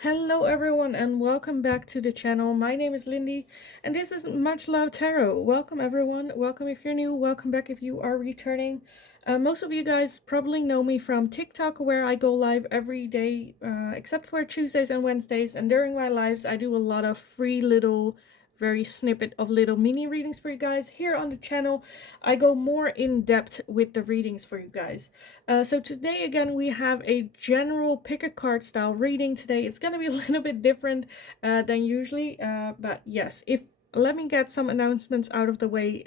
Hello everyone and welcome back to the channel. My name is Lindy and this is Much Love Tarot. Welcome everyone. Welcome if you're new. Welcome back if you are returning. Most of you guys probably know me from TikTok where I go live every day except for Tuesdays and Wednesdays, and during my lives I do a lot of free little very snippet of little mini readings for you guys. Here on the channel I go more in depth with the readings for you guys. So today again we have a general pick a card style reading. Today it's going to be a little bit different than usually, but yes, if let me get some announcements out of the way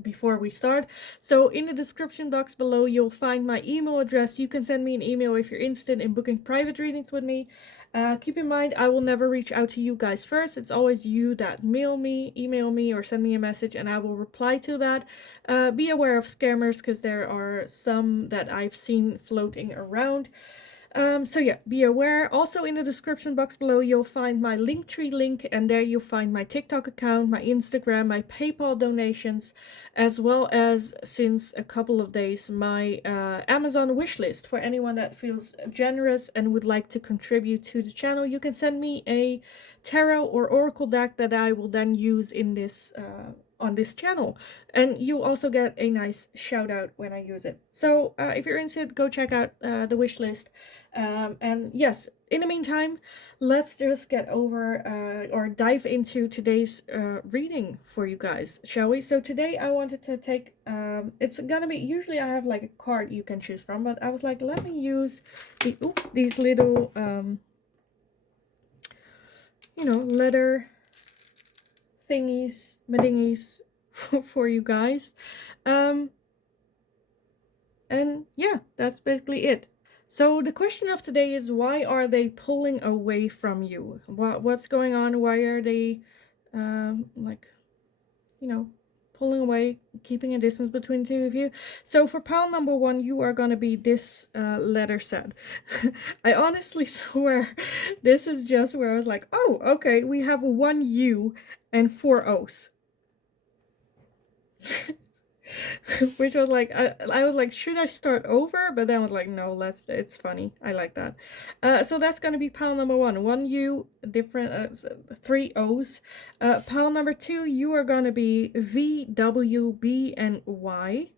before we start. So in the description box below you'll find my email address. You can send me an email if you're interested in booking private readings with me. Keep in mind I will never reach out to you guys first. It's always you that email me or send me a message and I will reply to that. Be aware of scammers because there are some that I've seen floating around. So yeah, be aware. Also in the description box below you'll find my Linktree link, and there you'll find my TikTok account, my Instagram, my PayPal donations, as well as, since a couple of days, my Amazon wishlist. For anyone that feels generous and would like to contribute to the channel, you can send me a tarot or oracle deck that I will then use in this on this channel, and you also get a nice shout out when I use it. So if you're interested, go check out the wish list. And yes, in the meantime, let's just get over or dive into today's reading for you guys, shall we? So today I wanted to take it's gonna be, usually I have like a card you can choose from, but I was like, let me use these little letter thingies, madingies for you guys. And yeah, that's basically it. So the question of today is, why are they pulling away from you? What's going on? Why are they like, pulling away, keeping a distance between the two of you? So for pile number one, you are going to be this letter set. I honestly swear this is just where I was like, oh, okay, we have one U and four O's. Which was like, I was like, should I start over? But then I was like, no, it's funny. I like that. So that's going to be pile number one U, different, three O's. Pile number two, you are going to be V, W, B, and Y.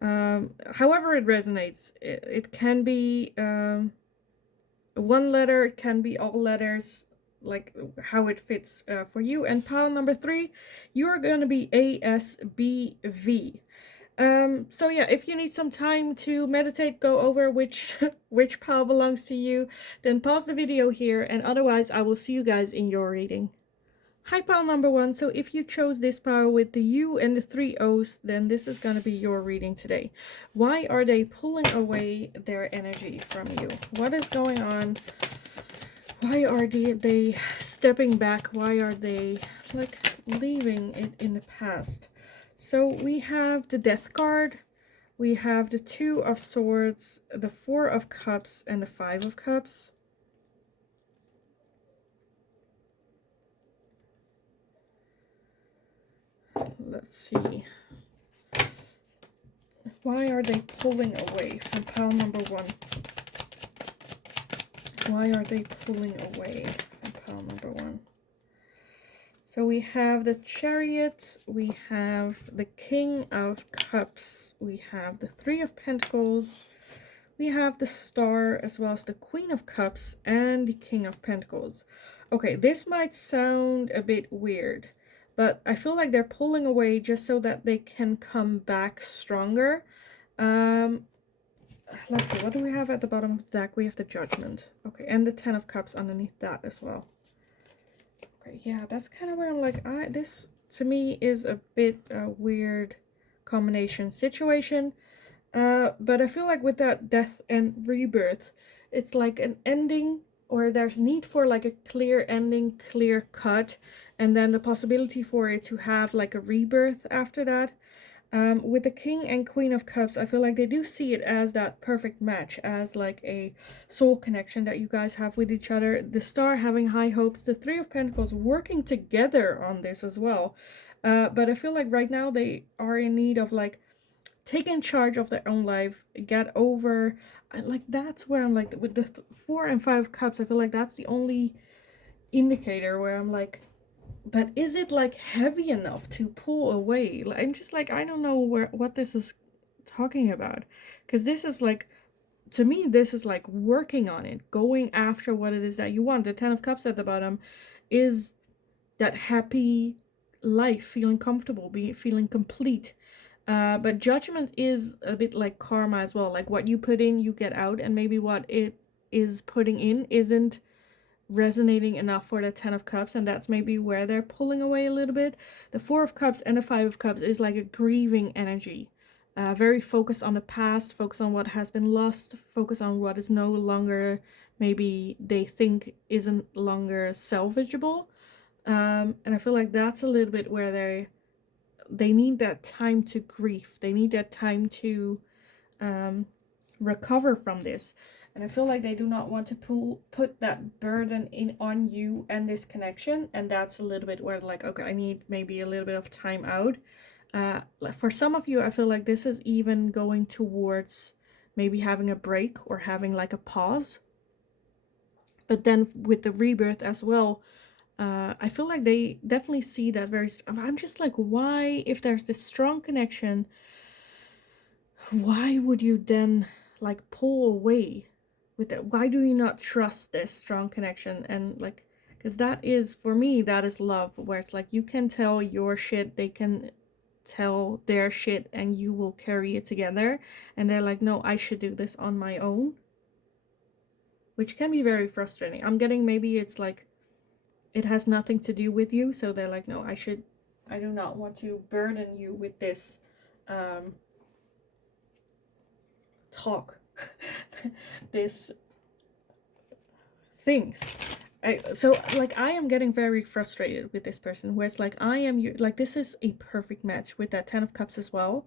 However it resonates. It can be one letter, it can be all letters, like how it fits for you. And pile number three, you're gonna be ASBV. So yeah, if you need some time to meditate, go over which which pile belongs to you, then pause the video here, and otherwise I will see you guys in your reading. Hi pile number one, so if you chose this pile with the U and the three O's, then this is going to be your reading today. Why are they pulling away their energy from you? What is going on? Why are they stepping back? Why are they like leaving it in the past? So we have the Death card, we have the Two of Swords, the Four of Cups, and the Five of Cups. Let's see. Why are they pulling away from pile number one? Why are they pulling away from pile number one? So we have the Chariot, we have the King of Cups, we have the Three of Pentacles, we have the Star, as well as the Queen of Cups and the King of Pentacles. Okay, this might sound a bit weird, but I feel like they're pulling away just so that they can come back stronger. Let's see, what do we have at the bottom of the deck? We have the Judgment. Okay, and the Ten of Cups underneath that as well. Okay, yeah, that's kind of where I'm like, this to me is a bit weird combination situation. But I feel like with that death and rebirth, it's like an ending, or there's need for like a clear ending, clear cut, and then the possibility for it to have like a rebirth after that. With the King and Queen of Cups, I feel like they do see it as that perfect match, as like a soul connection that you guys have with each other. The Star having high hopes, the Three of Pentacles working together on this as well. But I feel like right now they are in need of like taking charge of their own life, get over, like that's where I'm like with the 4 and 5 cups. I feel like that's the only indicator where I'm like, but is it like heavy enough to pull away? Like, I'm just like, I don't know what this is talking about, because this is like, to me, this is like working on it, going after what it is that you want. The 10 of Cups at the bottom is that happy life, feeling comfortable, feeling complete. But Judgment is a bit like karma as well. Like what you put in, you get out, and maybe what it is putting in isn't resonating enough for the 10 of Cups, and that's maybe where they're pulling away a little bit. The 4 of Cups and the 5 of Cups is like a grieving energy. Very focused on the past, focused on what has been lost, focused on what is no longer, maybe they think isn't longer salvageable. And I feel like that's a little bit where they need that time to grieve. They need that time to recover from this. And I feel like they do not want to put that burden in on you and this connection. And that's a little bit where like, okay, I need maybe a little bit of time out. For some of you, I feel like this is even going towards maybe having a break or having like a pause. But then with the rebirth as well, I feel like they definitely see that very. I'm just like, why, if there's this strong connection, why would you then like pull away with that? Why do you not trust this strong connection? And like, because that is, for me, that is love, where it's like you can tell your shit, they can tell their shit, and you will carry it together. And they're like, no, I should do this on my own, which can be very frustrating. I'm getting, maybe it's like it has nothing to do with you, so they're like, no, I do not want to burden you with this talk this things. So like I am getting very frustrated with this person, where it's like, I am you, like this is a perfect match with that 10 of Cups as well.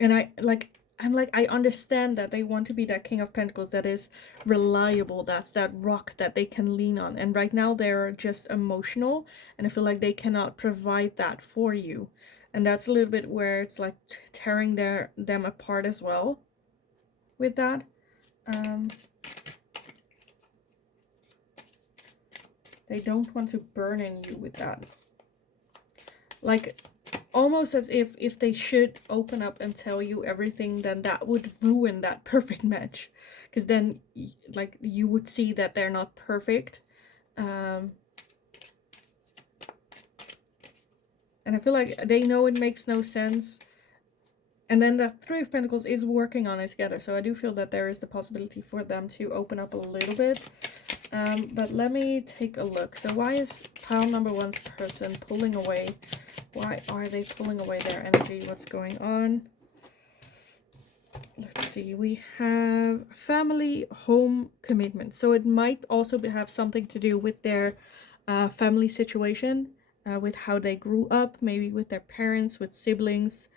And I'm like, I understand that they want to be that King of Pentacles that is reliable, that's that rock that they can lean on. And right now they're just emotional, and I feel like they cannot provide that for you. And that's a little bit where it's like tearing them apart as well with that. They don't want to burden you with that. Like, almost as if they should open up and tell you everything, then that would ruin that perfect match. Because then, like, you would see that they're not perfect. And I feel like they know it makes no sense. And then the 3 of Pentacles is working on it together. So I do feel that there is the possibility for them to open up a little bit. But let me take a look. So why is pile number 1's person pulling away? Why are they pulling away their energy? What's going on? Let's see. We have family, home, commitment. So it might also have something to do with their family situation, with how they grew up, maybe with their parents, with siblings.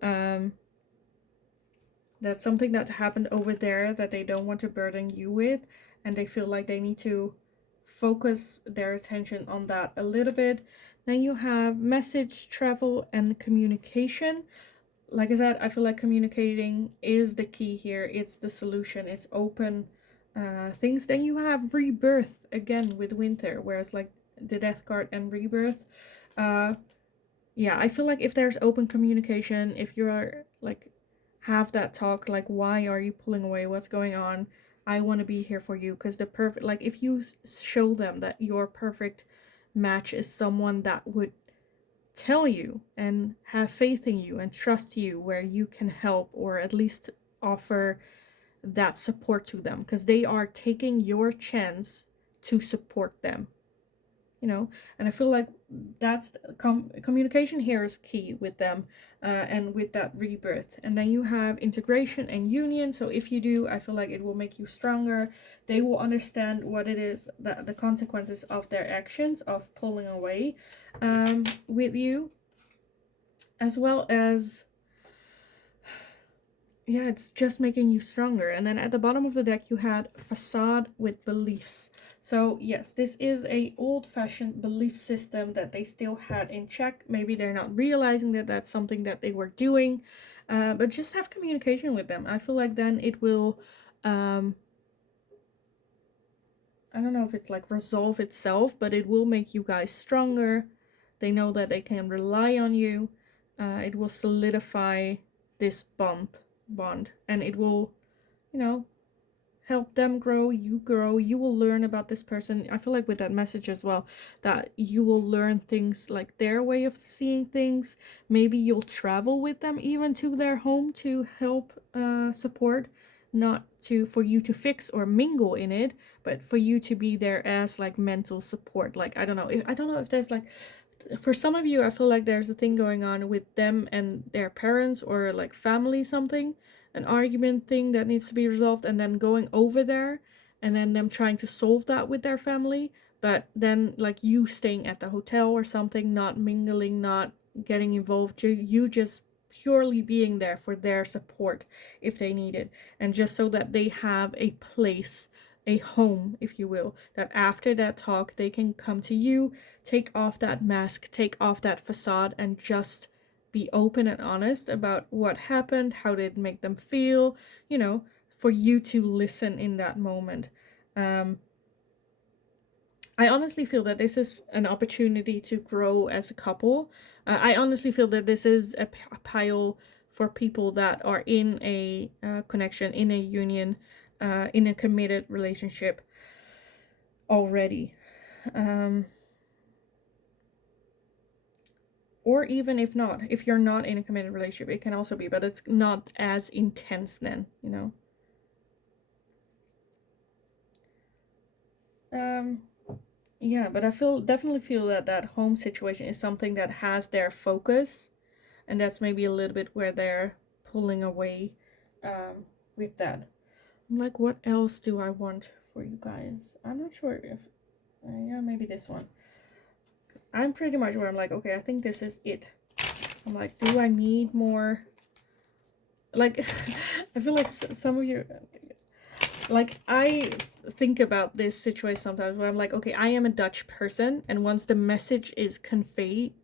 That's something that happened over there that they don't want to burden you with, and they feel like they need to focus their attention on that a little bit. Then you have message, travel, and communication. Like I said, I feel like communicating is the key here. It's the solution. It's open things. Then you have rebirth again with winter, whereas like the death card and rebirth. Yeah, I feel like if there's open communication, if you're like have that talk, like, why are you pulling away? What's going on? I want to be here for you. Because the perfect, like, if you show them that your perfect match is someone that would tell you and have faith in you and trust you, where you can help or at least offer that support to them, because they are taking your chance to support them, you know. And I feel like that's communication here is key with them, and with that rebirth. And then you have integration and union. So if you do, I feel like it will make you stronger. They will understand what it is, that the consequences of their actions of pulling away with you, as well as yeah, it's just making you stronger. And then at the bottom of the deck, you had facade with beliefs. So yes, this is a old-fashioned belief system that they still had in check. Maybe they're not realizing that that's something that they were doing, but just have communication with them. I feel like then it will, I don't know if it's like resolve itself, but it will make you guys stronger. They know that they can rely on you. It will solidify this bond, and it will, you know, help them grow, you will learn about this person. I feel like with that message as well, that you will learn things like their way of seeing things. Maybe you'll travel with them even to their home to help support, not to for you to fix or mingle in it, but for you to be there as like mental support. Like I don't know if there's like, for some of you, I feel like there's a thing going on with them and their parents or like family, something, an argument thing that needs to be resolved, and then going over there and then them trying to solve that with their family, but then like you staying at the hotel or something, not mingling, not getting involved, you just purely being there for their support if they need it, and just so that they have a place, a home, if you will, that after that talk they can come to you, take off that mask, take off that facade, and just be open and honest about what happened, how did it make them feel, you know, for you to listen in that moment. I honestly feel that this is an opportunity to grow as a couple. I honestly feel that this is a pile for people that are in a connection, in a union, in a committed relationship already. Or even if not, if you're not in a committed relationship, it can also be, but it's not as intense then, you know. Um, yeah, but I definitely feel that that home situation is something that has their focus, and that's maybe a little bit where they're pulling away with that. I'm like, what else do I want for you guys? I'm not sure if, yeah, maybe this one. I'm pretty much where I'm like, okay, I think this is it. I'm like, do I need more? Like, I feel like some of you, like, I think about this situation sometimes where I'm like, okay, I am a Dutch person, and once the message is conveyed,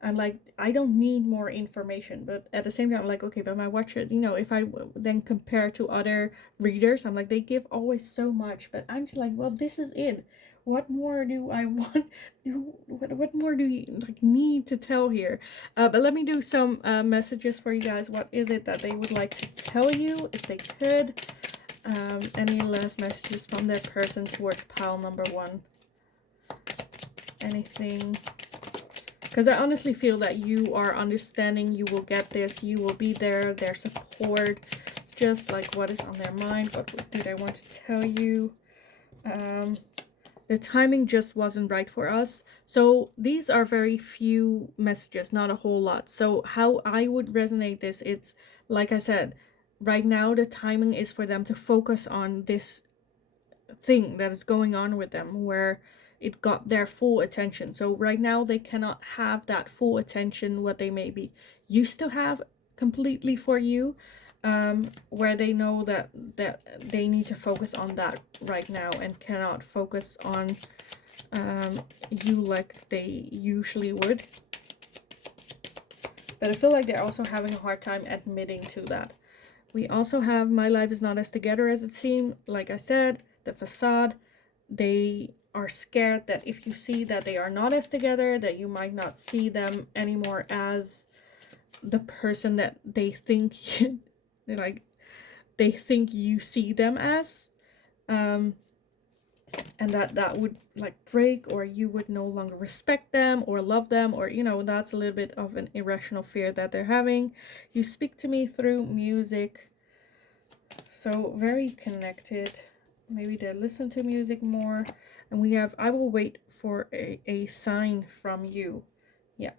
I'm like, I don't need more information. But at the same time, I'm like, okay, but my watcher, you know, if I then compare to other readers, I'm like, they give always so much, but I'm just like, well, this is it. What more do I want? What more do you like need to tell here? But let me do some messages for you guys. What is it that they would like to tell you if they could? Any last messages from their person towards pile number one? Anything? Because I honestly feel that you are understanding, you will get this, you will be there, their support. It's just like what is on their mind, what do they want to tell you? The timing just wasn't right for us. So these are very few messages, not a whole lot. So how I would resonate this, it's like I said, right now the timing is for them to focus on this thing that is going on with them where it got their full attention. So right now they cannot have that full attention what they maybe used to have completely for you, where they know that they need to focus on that right now and cannot focus on you like they usually would. But I feel like they're also having a hard time admitting to that. We also have my life is not as together as it seemed. Like I said, the facade, they are scared that if you see that they are not as together, that you might not see them anymore as the person that they think like they think you see them as, and that would like break, or you would no longer respect them or love them, or you know, that's a little bit of an irrational fear that they're having. You speak to me through music, so very connected. Maybe they listen to music more. And we have I will wait for a sign from you. Yeah,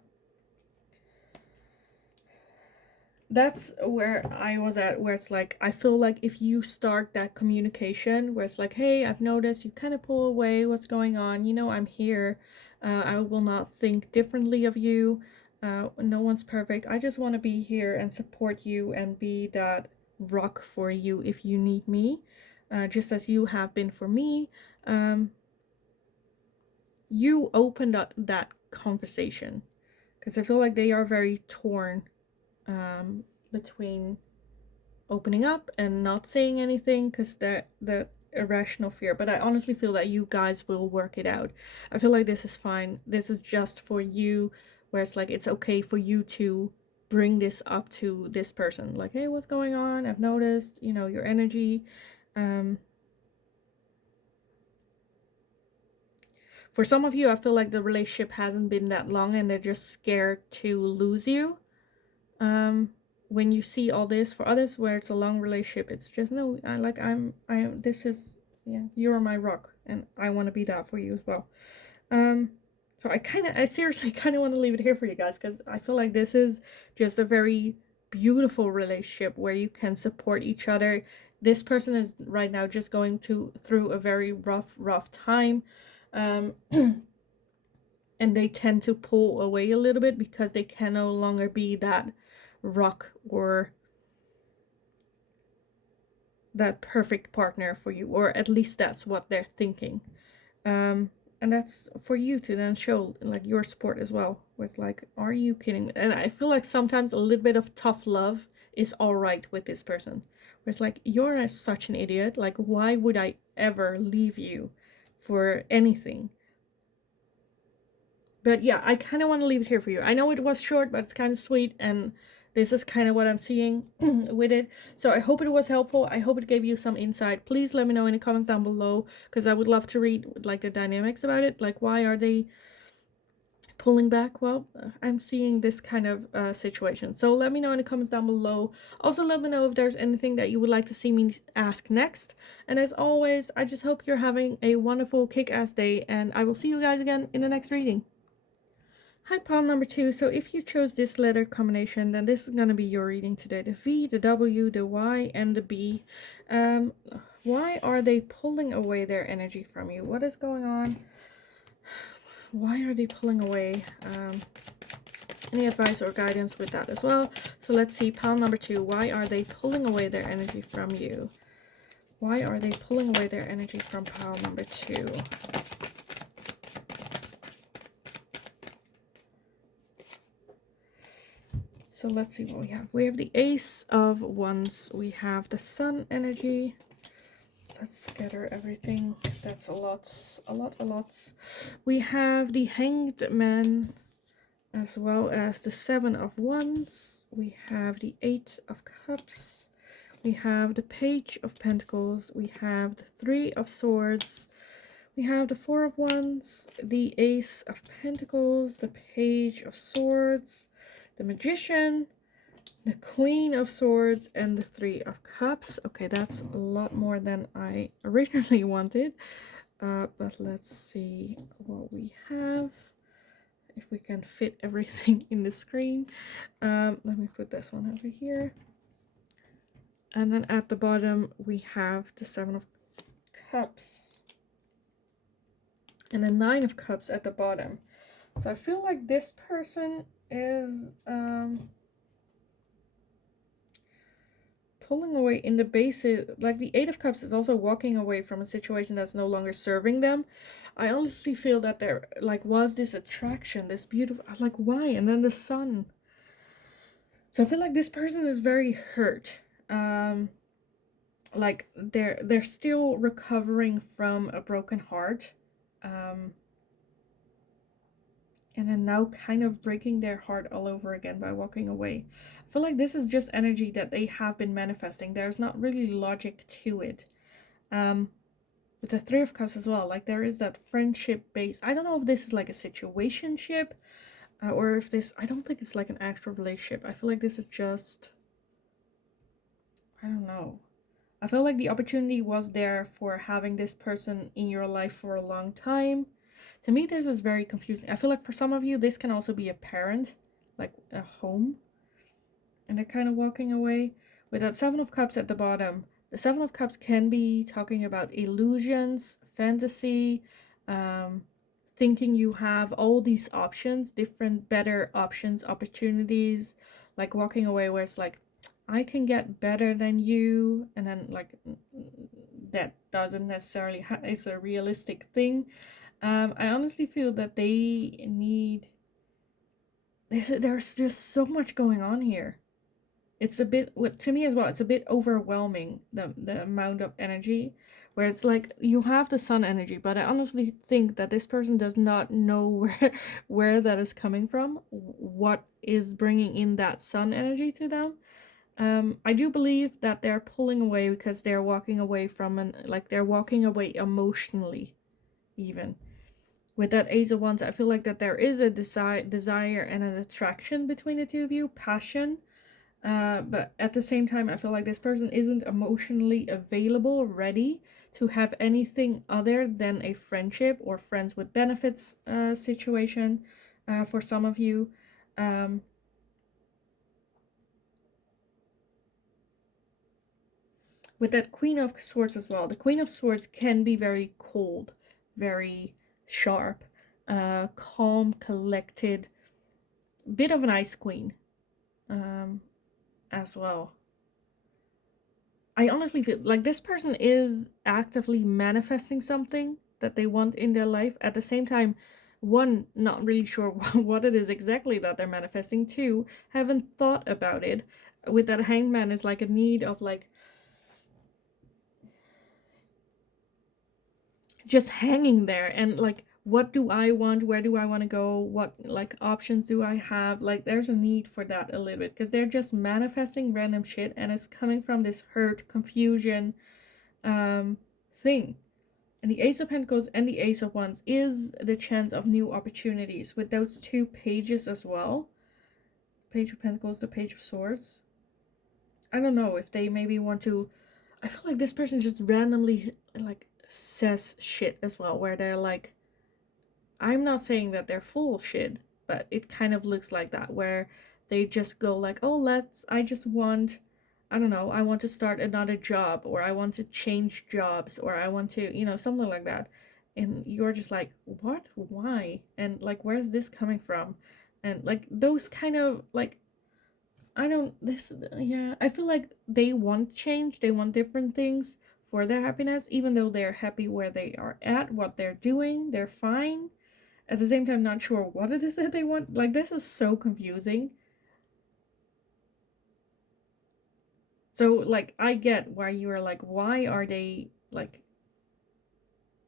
that's where I was at, where it's like I feel like if you start that communication where it's like, hey, I've noticed you kind of pull away, what's going on, you know, I'm here, I will not think differently of you, No one's perfect. I just want to be here and support you and be that rock for you if you need me, just as you have been for me. You opened up that conversation because I feel like they are very torn between opening up and not saying anything because the irrational fear. But I honestly feel that you guys will work it out. I feel like this is fine. This is just for you, where it's like it's okay for you to bring this up to this person, like, hey, what's going on? I've noticed, you know, your energy. For some of you, I feel like the relationship hasn't been that long and they're just scared to lose you. When you see all this, for others where it's a long relationship, it's just no, this is, yeah, you're my rock and I want to be that for you as well. So I seriously kind of want to leave it here for you guys because I feel like this is just a very beautiful relationship where you can support each other. This person is right now just going through a very rough time. And they tend to pull away a little bit because they can no longer be that rock or that perfect partner for you, or at least that's what they're thinking. And that's for you to then show like your support as well, where it's like, are you kidding me? And I feel like sometimes a little bit of tough love is all right with this person, where it's like, you're such an idiot, like why would I ever leave you for anything? But yeah, I kind of want to leave it here for you. I know it was short, but it's kind of sweet, and this is kind of what I'm seeing with it. So I hope it was helpful. I hope it gave you some insight. Please let me know in the comments down below, because I would love to read like the dynamics about it. Like, why are they pulling back? Well, I'm seeing this kind of situation. So let me know in the comments down below. Also, let me know if there's anything that you would like to see me ask next. And as always, I just hope you're having a wonderful kick-ass day, and I will see you guys again in the next reading. Hi, pile number 2. So if you chose this letter combination, then this is going to be your reading today. The V, the W, the Y, and the B. Why are they pulling away their energy from you? What is going on? Why are they pulling away? Any advice or guidance with that as well? So let's see, pile number 2. Why are they pulling away their energy from you? Why are they pulling away their energy from pile number 2? So let's see what we have. We have the Ace of Wands. We have the Sun energy. Let's scatter everything. That's a lot. We have the Hanged Man, as well as the Seven of Wands. We have the Eight of Cups. We have the Page of Pentacles. We have the Three of Swords. We have the Four of Wands, the Ace of Pentacles, the Page of Swords, the Magician, the Queen of Swords, and the Three of Cups. Okay, that's a lot more than I originally wanted. But let's see what we have. If we can fit everything in the screen. Let me put this one over here. And then at the bottom, we have the Seven of Cups. And the Nine of Cups at the bottom. So I feel like this person is pulling away in the basis. Like the Eight of Cups is also walking away from a situation that's no longer serving them. I honestly feel that there like was this attraction, this beautiful, like why? And then the Sun. So I feel like this person is very hurt. Like they're still recovering from a broken heart. And then now kind of breaking their heart all over again by walking away. I feel like this is just energy that they have been manifesting. There's not really logic to it. With the Three of Cups as well, like there is that friendship base. I don't know if this is like a situationship, or if this, I don't think it's like an actual relationship. I feel like this is just, I don't know. I feel like the opportunity was there for having this person in your life for a long time. To me, this is very confusing. I feel like for some of you, this can also be a parent, like a home. And they're kind of walking away. With that Seven of Cups at the bottom, the Seven of Cups can be talking about illusions, fantasy, thinking you have all these options, different better options, opportunities, like walking away where it's like, I can get better than you, and then like that doesn't necessarily is a realistic thing. I honestly feel that they need, there's just so much going on here. It's a bit, to me as well, it's a bit overwhelming, the amount of energy, where it's like you have the sun energy, but I honestly think that this person does not know where that is coming from, what is bringing in that sun energy to them. I do believe that they're pulling away because they're walking away from they're walking away emotionally, even. With that Ace of Wands, I feel like that there is a desire and an attraction between the two of you, passion. But at the same time, I feel like this person isn't emotionally available, ready to have anything other than a friendship or friends with benefits situation for some of you. With that Queen of Swords as well, the Queen of Swords can be very cold, very sharp, calm, collected, bit of an ice queen as well. I honestly feel like this person is actively manifesting something that they want in their life. At the same time, one, not really sure what it is exactly that they're manifesting. Two, haven't thought about it. With that Hangman is like a need of like just hanging there and like, what do I want? Where do I want to go? What like options do I have? Like there's a need for that a little bit because they're just manifesting random shit and it's coming from this hurt, confusion thing. And the Ace of Pentacles and the Ace of Wands is the chance of new opportunities with those two pages as well. Page of Pentacles, the Page of Swords. I don't know if they maybe want to, I feel like this person just randomly like says shit as well, where they're like, I'm not saying that they're full of shit, but it kind of looks like that, where they just go like, oh, I just want, I don't know, I want to start another job, or I want to change jobs, or I want to, something like that. And you're just like, what? Why? And like, where's this coming from? And like, those kind of like, I feel like they want change, they want different things for their happiness, even though they're happy where they are at, what they're doing, they're fine. At the same time, not sure what it is that they want. Like, this is so confusing. So, like, I get why you are like, why are they, like,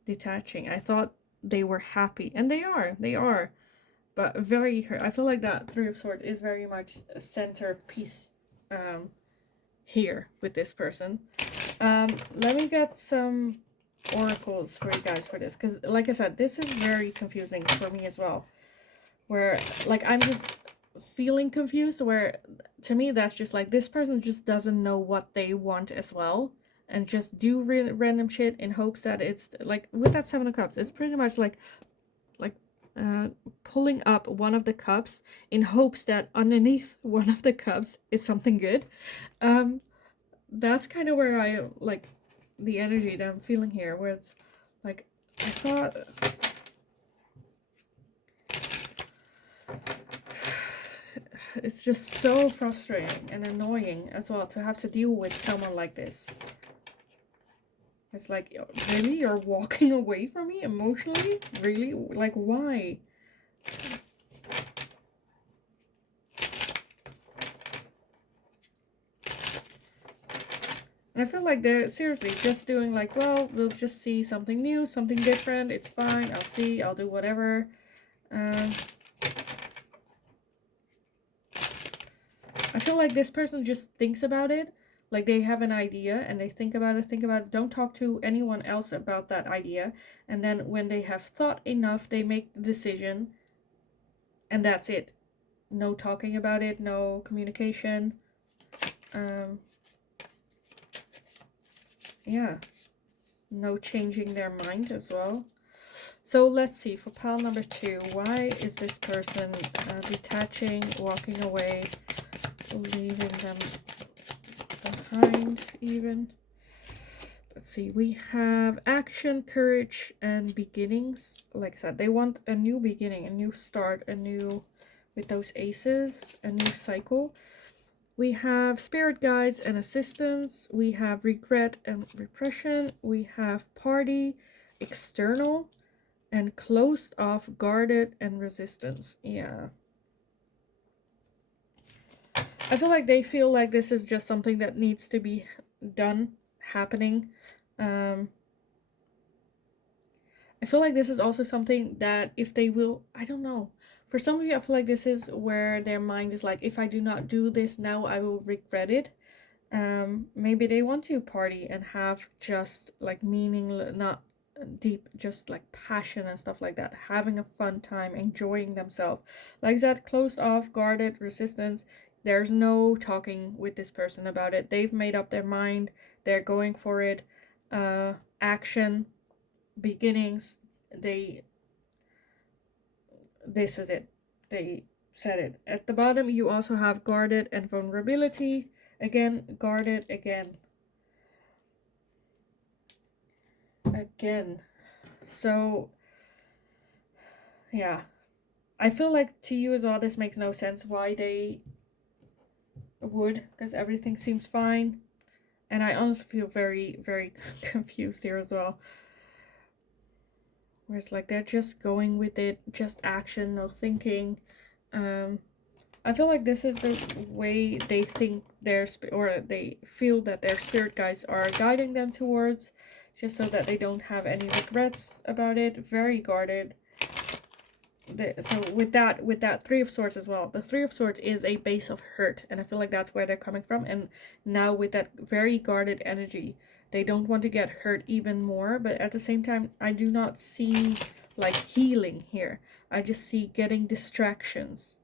detaching? I thought they were happy. And they are. But very hurt. I feel like that Three of Swords is very much a centerpiece here with this person. Let me get some oracles for you guys for this, because like I said, this is very confusing for me as well, where like I'm just feeling confused, where to me that's just like this person just doesn't know what they want as well, and just do random shit in hopes that it's like with that Seven of Cups, it's pretty much like pulling up one of the cups in hopes that underneath one of the cups is something good. That's kind of where I like the energy that I'm feeling here, where it's like I thought it's just so frustrating and annoying as well to have to deal with someone like this. It's like, really, you're walking away from me emotionally? Really? Like, why? And I feel like they're seriously just doing like, well, we'll just see something new, something different. It's fine. I'll do whatever. I feel like this person just thinks about it. Like they have an idea and they think about it. Don't talk to anyone else about that idea. And then when they have thought enough, they make the decision. And that's it. No talking about it, no communication. Yeah. No changing their mind as well. So let's see, for pile number 2, why is this person detaching, walking away, leaving them behind even? let's see, we have action, courage, and beginnings. Like I said, they want a new beginning, a new start, a new, with those aces, a new cycle. We have spirit guides and assistance. We have regret and repression. We have party, external, and closed off, guarded, and resistance. Yeah. I feel like they feel like this is just something that needs to be done, happening. I feel like this is also something that if they will, I don't know. For some of you, I feel like this is where their mind is like, if I do not do this now, I will regret it. Maybe they want to party and have just like meaning, not deep, just like passion and stuff like that, having a fun time, enjoying themselves. Like that, closed off, guarded, resistance. There's no talking with this person about it. They've made up their mind. They're going for it. Action, beginnings. This is it. They said it. At the bottom, you also have guarded and vulnerability. Again, guarded, again. So, yeah. I feel like to you as well, this makes no sense why they would, because everything seems fine. And I honestly feel very, very confused here as well. Where it's like they're just going with it, just action, no thinking. I feel like this is the way they think or they feel that their spirit guides are guiding them towards, just so that they don't have any regrets about it. Very guarded. So with that Three of Swords as well, the Three of Swords is a base of hurt, and I feel like that's where they're coming from. And now with that very guarded energy, they don't want to get hurt even more, but at the same time, I do not see like healing here. I just see getting distractions.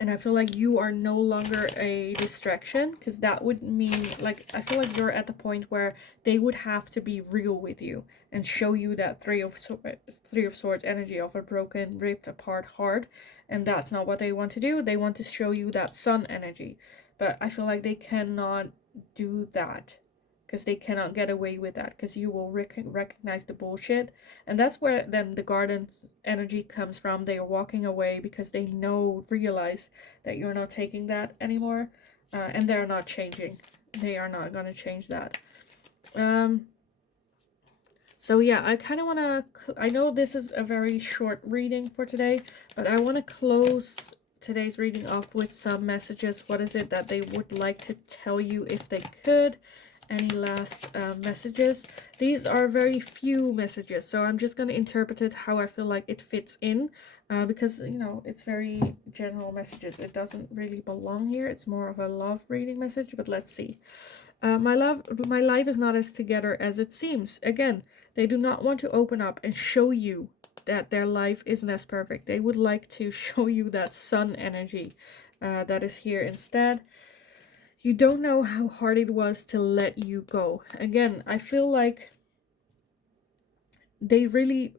And I feel like you are no longer a distraction, because that would mean, like, I feel like you're at the point where they would have to be real with you and show you that Three of Swords energy of a broken, ripped apart heart. And that's not what they want to do. They want to show you that Sun energy. But I feel like they cannot do that, because they cannot get away with that, because you will recognize the bullshit. And that's where then the garden's energy comes from. They are walking away because they realize that you're not taking that anymore, and they're not changing. They are not going to change that. So yeah, I kind of want to, I know this is a very short reading for today, but I want to close today's reading off with some messages. What is it that they would like to tell you if they could? Any last messages? These are very few messages, so I'm just going to interpret it how I feel like it fits in, because, you know, it's very general messages. It doesn't really belong here. It's more of a love reading message, but let's see. My life is not as together as it seems. Again, they do not want to open up and show you that their life isn't as perfect. They would like to show you that Sun energy that is here instead. You don't know how hard it was to let you go. Again, I feel like they really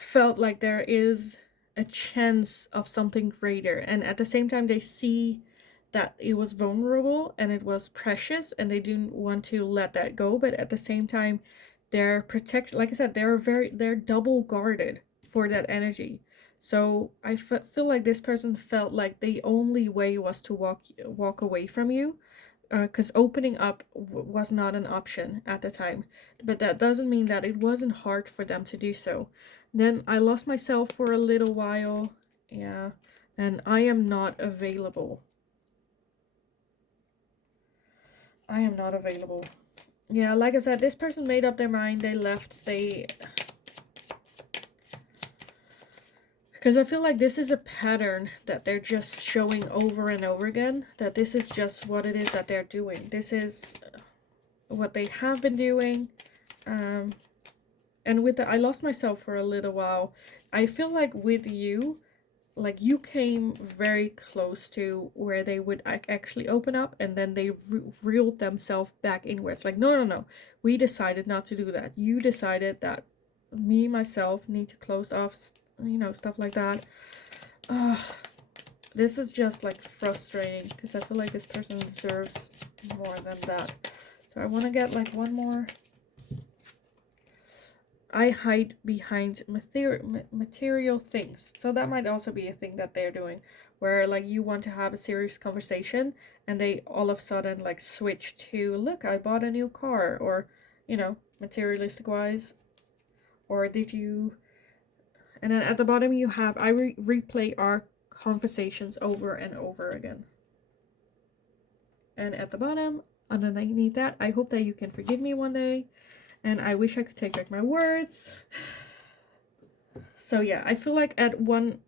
felt like there is a chance of something greater. And at the same time, they see that it was vulnerable and it was precious, and they didn't want to let that go. But at the same time, they're like I said, they're double guarded for that energy. So I feel like this person felt like the only way was to walk away from you, because opening up was not an option at the time. But that doesn't mean that it wasn't hard for them to do so. Then I lost myself for a little while. Yeah. And I am not available. I am not available. Yeah, like I said, this person made up their mind. They left. Because I feel like this is a pattern that they're just showing over and over again. That this is just what it is that they're doing. This is what they have been doing. And with I lost myself for a little while. I feel like with you, like you came very close to where they would actually open up, and then they reeled themselves back inwards. Like, no. We decided not to do that. You decided that myself, need to close off, you know, stuff like that. This is just like frustrating, because I feel like this person deserves more than that. So I want to get like one more. I hide behind material things. So that might also be a thing that they're doing, where like you want to have a serious conversation and they all of a sudden like switch to, look, I bought a new car, or, you know, materialistic wise. Or did you, and then at the bottom you have, I replay our conversations over and over again. And at the bottom, underneath that, I hope that you can forgive me one day. And I wish I could take back my words. So yeah, I feel like at one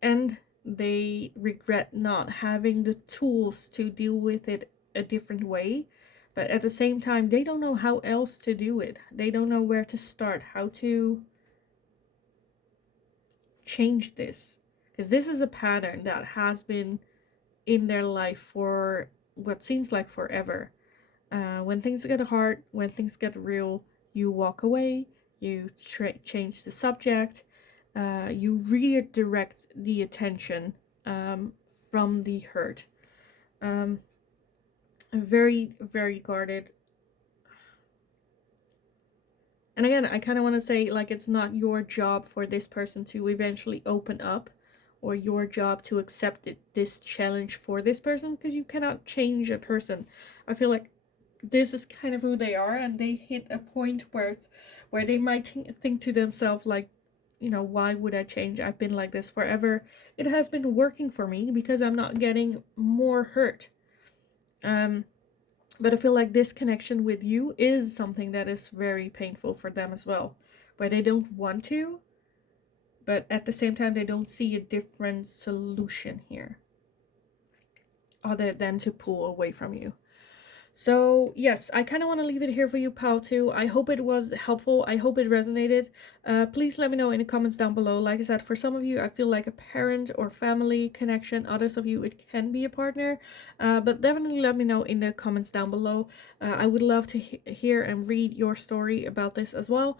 end, they regret not having the tools to deal with it a different way. But at the same time, they don't know how else to do it. They don't know where to start, how to change this. Because this is a pattern that has been in their life for what seems like forever. When things get hard, when things get real, you walk away, you change the subject, you redirect the attention from the hurt. Very, very guarded. And again, I kind of want to say, like, it's not your job for this person to eventually open up, or your job to accept this challenge for this person, because you cannot change a person. I feel like this is kind of who they are, and they hit a point where they might think to themselves, like, you know, why would I change? I've been like this forever. It has been working for me because I'm not getting more hurt. But I feel like this connection with you is something that is very painful for them as well, where they don't want to, but at the same time they don't see a different solution here other than to pull away from you. So yes, I kind of want to leave it here for you, pal, too. I hope it was helpful. I hope it resonated. Please let me know in the comments down below. Like I said, for some of you, I feel like a parent or family connection. Others of you, it can be a partner. But definitely let me know in the comments down below. I would love to hear and read your story about this as well.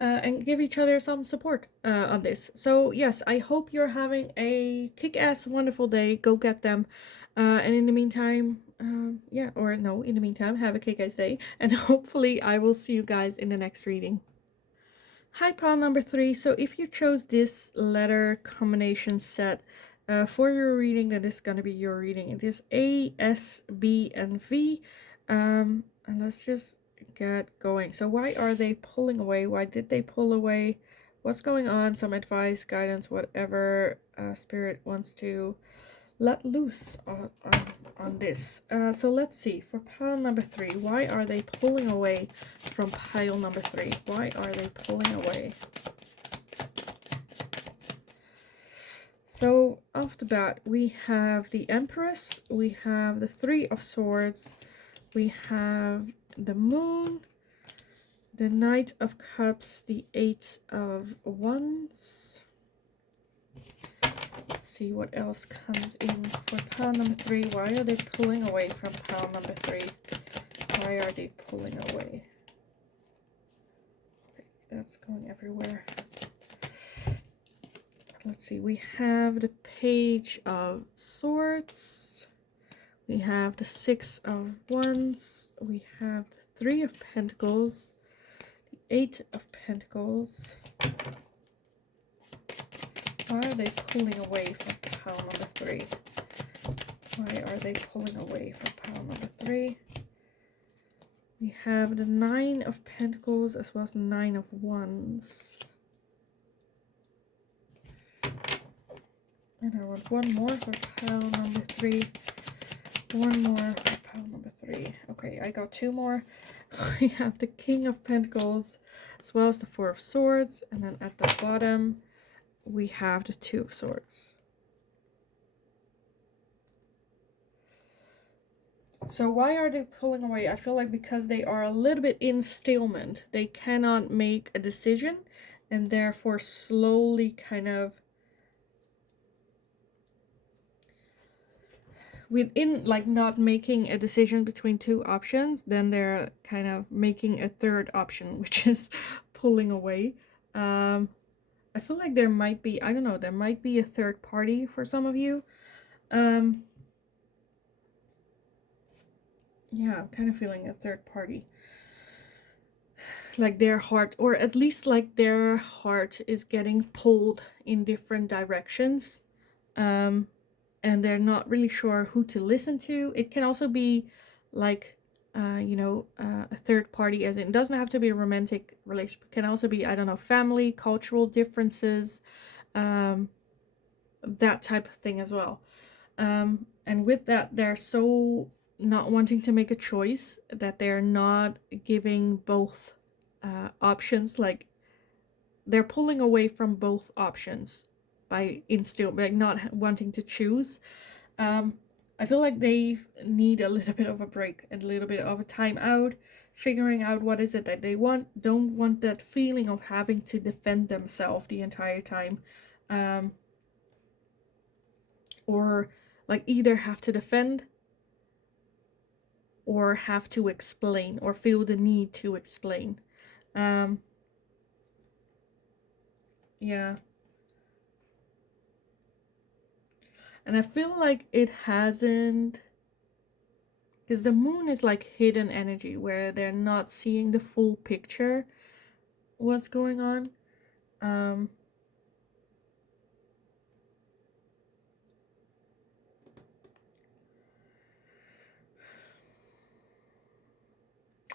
And give each other some support on this. So yes, I hope you're having a kick-ass wonderful day. Go get them. And in the meantime, in the meantime, have a kick-ass day. And hopefully I will see you guys in the next reading. Hi, pile number 3. So if you chose this letter combination set for your reading, then this is going to be your reading. It is A, S, B, and V. And let's just get going. So why are they pulling away? Why did they pull away? What's going on? Some advice, guidance, whatever Spirit wants to let loose on this. So let's see. For pile number 3, why are they pulling away from pile number 3? Why are they pulling away? So off the bat, we have the Empress, we have the 3 of Swords, we have the Moon, the Knight of Cups, the 8 of Wands. Let's see what else comes in for pile number 3. Why are they pulling away from pile number 3? Why are they pulling away? That's going everywhere. Let's see. We have the Page of Swords. We have the 6 of Wands. We have the 3 of Pentacles. The 8 of Pentacles. Why are they pulling away from pile number 3? Why are they pulling away from pile number 3? We have the 9 of Pentacles as well as the 9 of Wands. And I want one more for pile number 3. One more for pile number 3. Okay, I got 2 more. We have the King of Pentacles as well as the 4 of Swords. And then at the bottom, we have the 2 of Swords. So why are they pulling away? I feel like because they are a little bit in stalemate. They cannot make a decision and therefore slowly kind of within, like, not making a decision between 2 options, then they're kind of making a third option, which is pulling away. I feel like there might be, I don't know, there might be a third party for some of you. Yeah, I'm kind of feeling a third party. Like their heart, or at least like their heart is getting pulled in different directions. Um, and they're not really sure who to listen to. It can also be like, a third party, as in, it doesn't have to be a romantic relationship. It can also be, I don't know, family, cultural differences, um, that type of thing as well. And with that, they're so not wanting to make a choice that they're not giving both options. Like they're pulling away from both options by instill, like not wanting to choose. Um, I feel like they need a little bit of a break and a little bit of a time out, figuring out what is it that they want. Don't want that feeling of having to defend themselves the entire time. Um, or like either have to defend or have to explain or feel the need to explain. Um, yeah. And I feel like it hasn't, because the moon is like hidden energy where they're not seeing the full picture, what's going on. Um,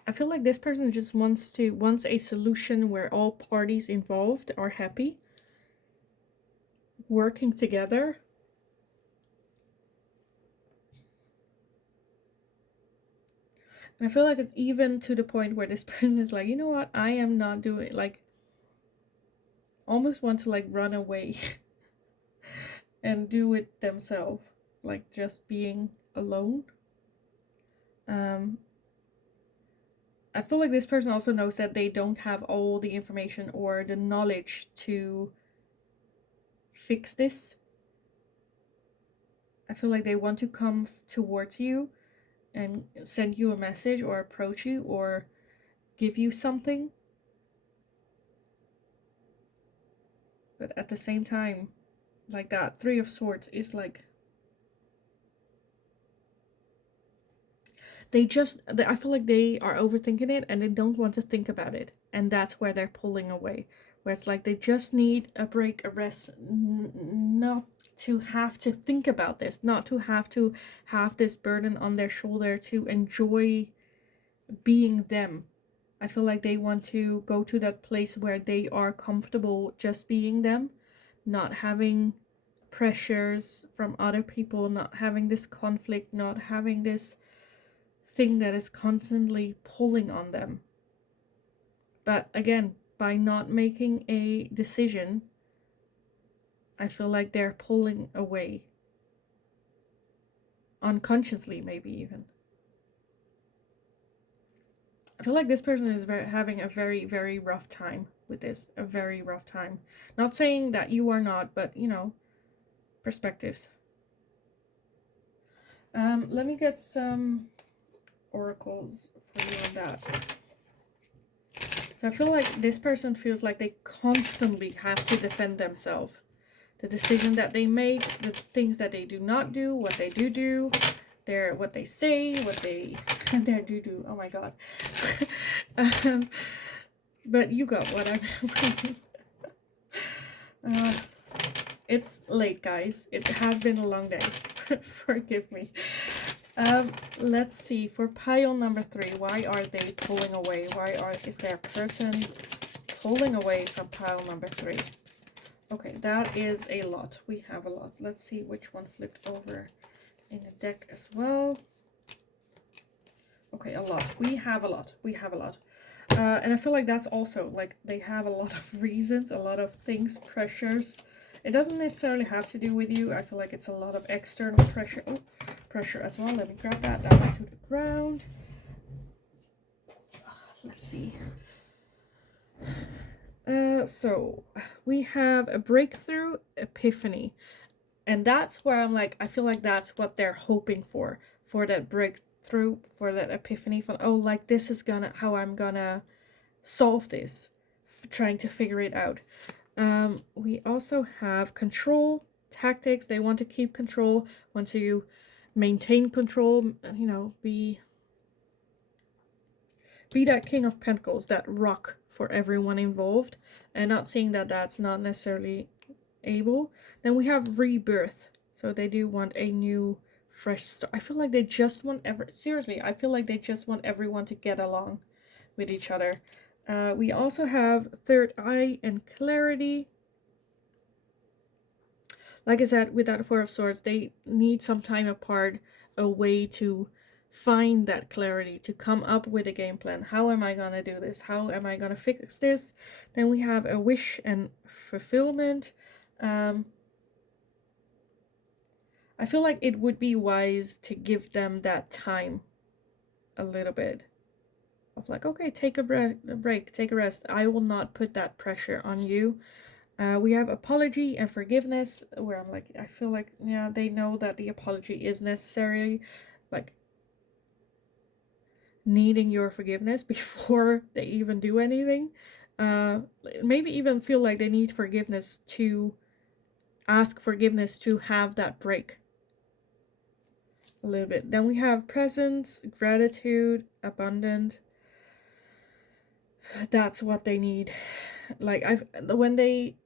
I feel like this person just wants a solution where all parties involved are happy, working together. And I feel like it's even to the point where this person is like, you know what, I am not doing, like, almost want to like run away and do it themselves, like just being alone. Um, I feel like this person also knows that they don't have all the information or the knowledge to fix this. I feel like they want to come towards you and send you a message or approach you or give you something. But at the same time, like that Three of Swords is like, I feel like they are overthinking it and they don't want to think about it. And that's where they're pulling away. Where it's like they just need a break, a rest, not to have to think about this, not to have this burden on their shoulder, to enjoy being them. I feel like they want to go to that place where they are comfortable just being them, not having pressures from other people, not having this conflict, not having this thing that is constantly pulling on them. But again, by not making a decision, I feel like they're pulling away. Unconsciously, maybe even. I feel like this person is having a very, very rough time with this. A very rough time. Not saying that you are not, but perspectives. Let me get some oracles for you on that. So I feel like this person feels like they constantly have to defend themselves. The decision that they make, the things that they do not do, what they do, what they say, what they their do. Oh my god. But you got what I'm it's late, guys. It has been a long day. Forgive me. Let's see. For pile number 3, why are they pulling away? Is there a person pulling away from pile number 3? Okay, that is a lot. We have a lot. Let's see which one flipped over in the deck as well. Okay, a lot. We have a lot. And I feel like that's also, like, they have a lot of reasons, a lot of things, pressures. It doesn't necessarily have to do with you. I feel like it's a lot of external pressure. Oh, pressure as well. Let me grab that down to the ground. Let's see. So we have a breakthrough, epiphany. And that's where I'm like, I feel like that's what they're hoping for that breakthrough, for that epiphany, for, oh, like, this is how I'm gonna solve this, trying to figure it out. We also have control, tactics. They want to keep control, want to maintain control, be be that King of Pentacles, that rock for everyone involved, and not saying that that's not necessarily able. Then we have rebirth. So they do want a new, fresh start. I feel like they just want seriously, I feel like they just want everyone to get along with each other. We also have third eye and clarity. Like I said, with that Four of Swords, they need some time apart, a way to find that clarity, to come up with a game plan. How am I going to do this? How am I going to fix this? Then we have a wish and fulfillment. I feel like it would be wise to give them that time a little bit. Of like, okay, take a break, take a rest. I will not put that pressure on you. We have apology and forgiveness, where I'm like, I feel like, yeah, they know that the apology is necessary, like needing your forgiveness before they even do anything. Maybe even feel like they need forgiveness to ask forgiveness to have that break a little bit. Then we have presence, gratitude, abundant. That's what they need. Like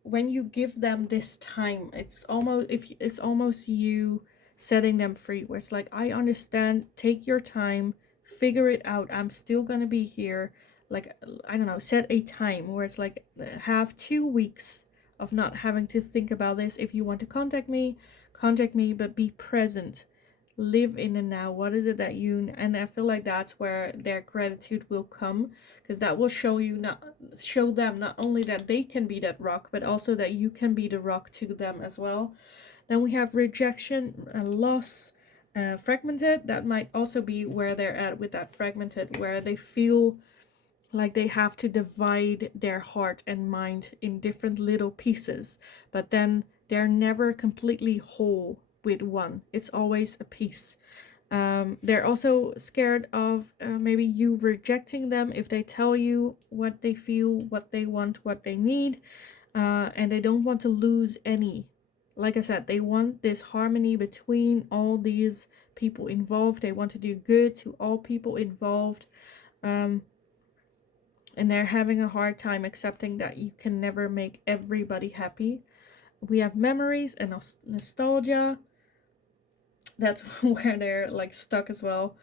when you give them this time, it's almost you setting them free, where it's like, I understand, take your time, figure it out, I'm still gonna be here. Like, I don't know, set a time where it's like, have 2 weeks of not having to think about this. If you want to contact me, but be present, live in the now. What is it that you, and I feel like that's where their gratitude will come, because that will show them not only that they can be that rock, but also that you can be the rock to them as well. Then we have rejection and loss, fragmented. That might also be where they're at with that fragmented, where they feel like they have to divide their heart and mind in different little pieces, but then they're never completely whole with one. It's always a piece. They're also scared of maybe you rejecting them if they tell you what they feel, what they want, what they need, and they don't want to lose any. Like I said, they want this harmony between all these people involved. They want to do good to all people involved. And they're having a hard time accepting that you can never make everybody happy. We have memories and nostalgia. That's where they're like stuck as well,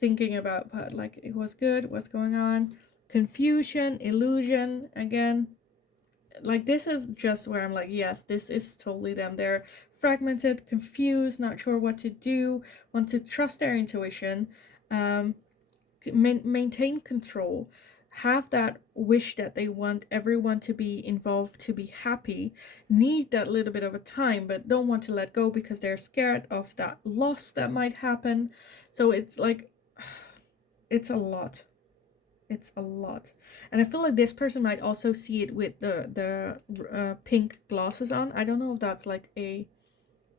thinking about, but like, it was good, what's going on. Confusion, illusion, again, like, this is just where I'm like, yes, this is totally them. They're fragmented, confused, not sure what to do, want to trust their intuition, maintain control, have that wish that they want everyone to be involved, to be happy, need that little bit of a time, but don't want to let go because they're scared of that loss that might happen. So it's like, it's a lot. It's a lot. And I feel like this person might also see it with the pink glasses on. I don't know if that's like a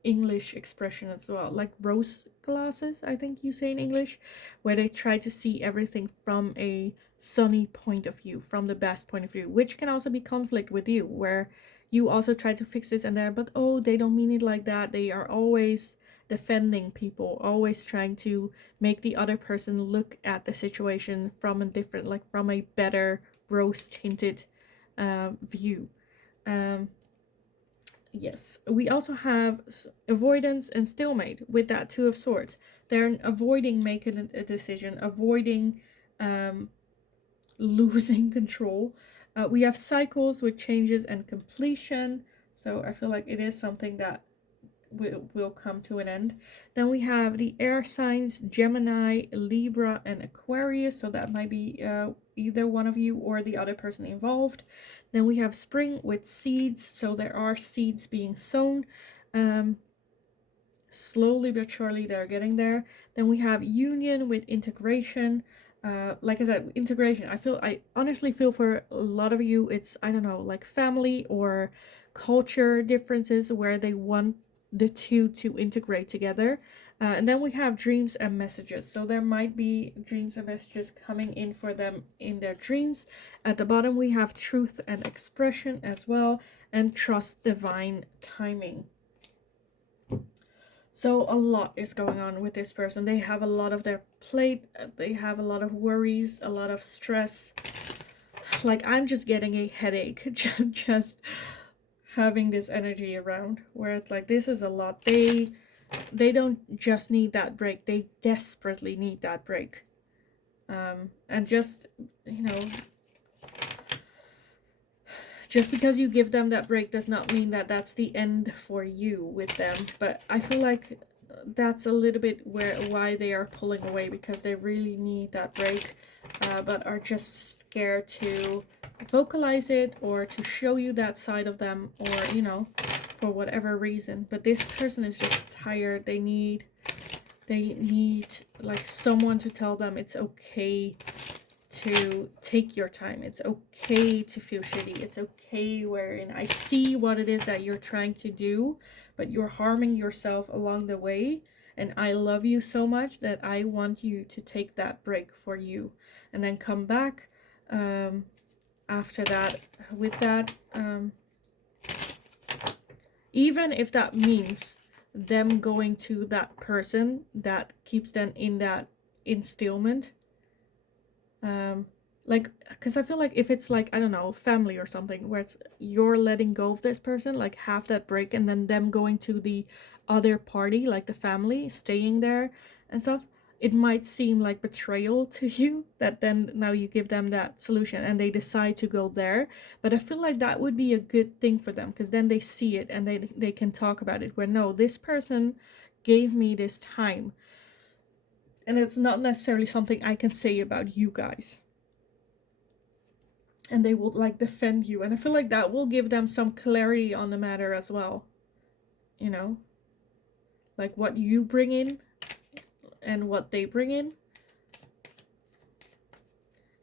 English expression as well, like rose glasses, I think you say in English, where they try to see everything from a sunny point of view, from the best point of view, which can also be conflict with you, where you also try to fix this and there, but oh, they don't mean it like that. They are always defending people, always trying to make the other person look at the situation from a different, like from a better rose tinted view. Yes, we also have avoidance and stalemate with that Two of Swords. They're avoiding making a decision, avoiding losing control. We have cycles with changes and completion. So I feel like it is something that will come to an end. Then we have the air signs, Gemini, Libra, and Aquarius. So that might be either one of you or the other person involved. Then we have spring with seeds. So there are seeds being sown. Slowly but surely they're getting there. Then we have union with integration. Like I said, integration. I honestly feel for a lot of you, it's, I don't know, like family or culture differences where they want the two to integrate together. And then we have dreams and messages. So there might be dreams and messages coming in for them in their dreams. At the bottom, we have truth and expression as well, and trust divine timing. So a lot is going on with this person. They have a lot of their plate. They have a lot of worries, a lot of stress. Like, I'm just getting a headache just having this energy around, where it's like, this is a lot. They don't just need that break. They desperately need that break. And just, you know, just because you give them that break does not mean that that's the end for you with them. But I feel like that's a little bit why they are pulling away, because they really need that break, but are just scared to vocalize it or to show you that side of them, or, you know, for whatever reason. But this person is just tired. They need like someone to tell them it's okay to take your time. It's okay to feel shitty. It's okay wherein I see what it is that you're trying to do, but you're harming yourself along the way. And I love you so much that I want you to take that break for you and then come back after that with that. Even if that means them going to that person that keeps them in that instillment. Like, because I feel like if it's like, I don't know, family or something, where it's you're letting go of this person, like have that break, and then them going to the other party, like the family, staying there and stuff, it might seem like betrayal to you that then now you give them that solution and they decide to go there. But I feel like that would be a good thing for them, because then they see it and they can talk about it, where no, this person gave me this time. And it's not necessarily something I can say about you guys. And they will like defend you. And I feel like that will give them some clarity on the matter as well. You know? Like what you bring in and what they bring in.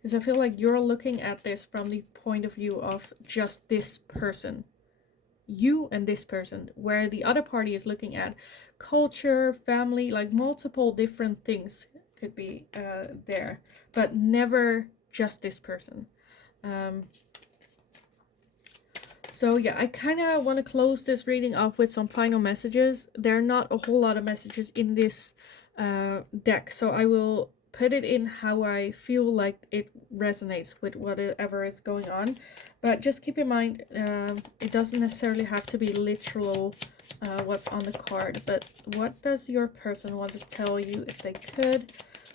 Because I feel like you're looking at this from the point of view of just this person. You and this person. Where the other party is looking at culture, family, like multiple different things could be there. But never just this person. So yeah, I kind of want to close this reading off with some final messages. There are not a whole lot of messages in this deck, so I will put it in how I feel like it resonates with whatever is going on. But just keep in mind, it doesn't necessarily have to be literal what's on the card. But what does your person want to tell you if they could?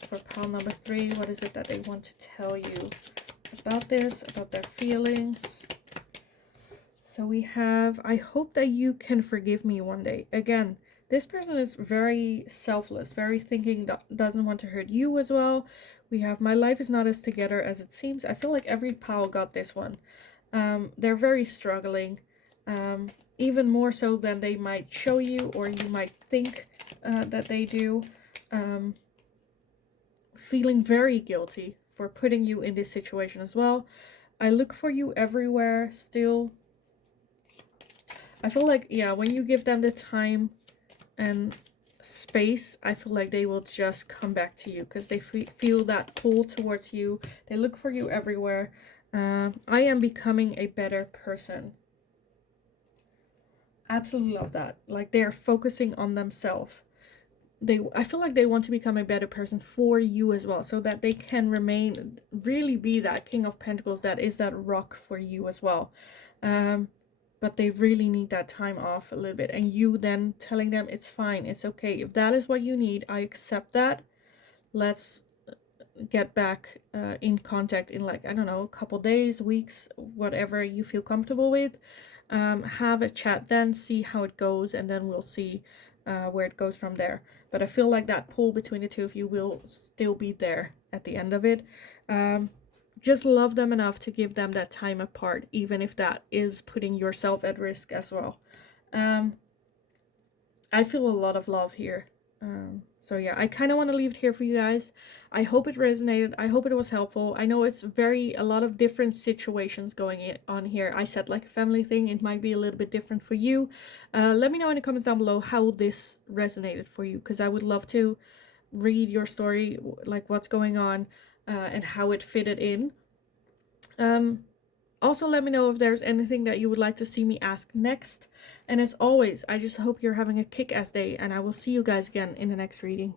For pile number 3, what is it that they want to tell you about this, about their feelings? So we have, I hope that you can forgive me one day. Again, this person is very selfless, very thinking, doesn't want to hurt you as well. We have, my life is not as together as it seems. I feel like every pile got this one. They're very struggling, even more so than they might show you, or you might think that they do. Feeling very guilty for putting you in this situation as well. I look for you everywhere still. I feel like, yeah, when you give them the time and space, I feel like they will just come back to you, because they feel that pull towards you. They look for you everywhere. I am becoming a better person. Absolutely love that. Like, they're focusing on themselves. I feel like they want to become a better person for you as well, so that they can really be that King of Pentacles, that is that rock for you as well. But they really need that time off a little bit, and you then telling them it's fine, it's okay. If that is what you need, I accept that. Let's get back in contact in, like, I don't know, a couple days, weeks, whatever you feel comfortable with. Have a chat then, see how it goes, and then we'll see where it goes from there. But I feel like that pull between the two of you will still be there at the end of it. Just love them enough to give them that time apart, even if that is putting yourself at risk as well. I feel a lot of love here. So yeah, I kind of want to leave it here for you guys. I hope it resonated. I hope it was helpful. I know it's a lot of different situations going on here. I said like a family thing. It might be a little bit different for you. Let me know in the comments down below how this resonated for you, because I would love to read your story, like what's going on and how it fitted in. Also, let me know if there's anything that you would like to see me ask next. And as always, I just hope you're having a kick-ass day, and I will see you guys again in the next reading.